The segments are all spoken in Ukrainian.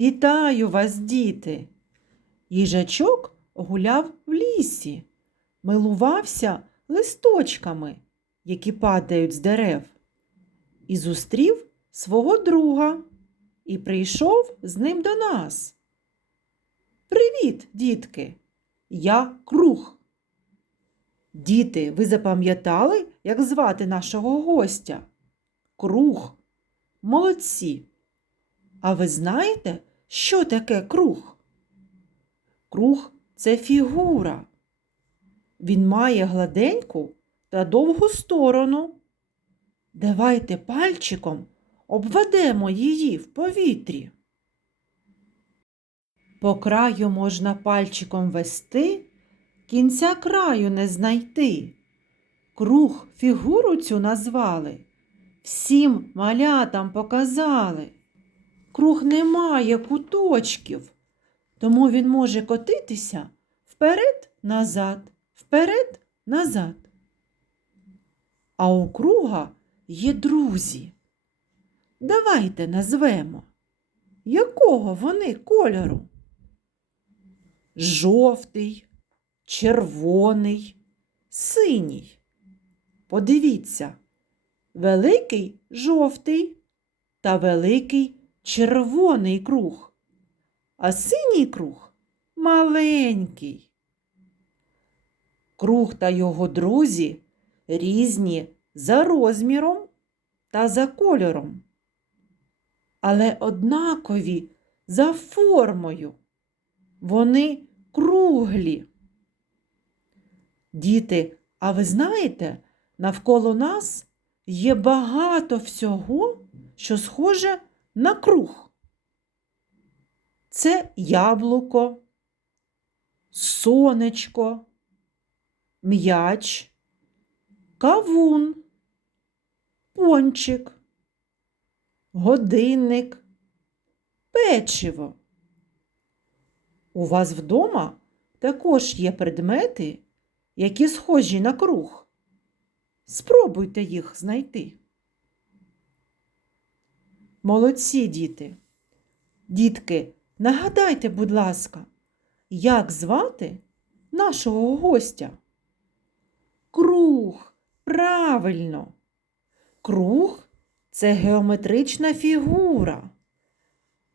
Вітаю вас, діти! Їжачок гуляв в лісі, милувався листочками, які падають з дерев, і зустрів свого друга і прийшов з ним до нас. Привіт, дітки! Я круг. Діти, ви запам'ятали, як звати нашого гостя? Круг. Молодці. А ви знаєте, що таке круг? Круг це фігура. Він має гладеньку та довгу сторону. Давайте пальчиком обведемо її в повітрі. По краю можна пальчиком вести, кінця краю не знайти. Круг фігуру цю назвали, всім малятам показали. Круг не має куточків, тому він може котитися вперед, назад, вперед, назад. А у круга є друзі. Давайте назвемо, якого вони кольору? Жовтий, червоний, синій. Подивіться, великий жовтий та великий червоний круг, а синій круг маленький. Круг та його друзі різні за розміром та за кольором, але однакові за формою. Вони круглі. Діти, а ви знаєте, навколо нас є багато всього, що схоже на круг. Це яблуко, сонечко, м'яч, кавун, пончик, годинник, печиво. У вас вдома також є предмети, які схожі на круг. Спробуйте їх знайти. Молодці діти. Дітки, нагадайте, будь ласка, як звати нашого гостя? Круг. Правильно. Круг це геометрична фігура.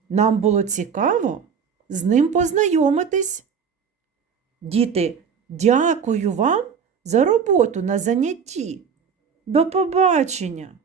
Нам було цікаво з ним познайомитись. Діти, дякую вам за роботу на занятті. До побачення!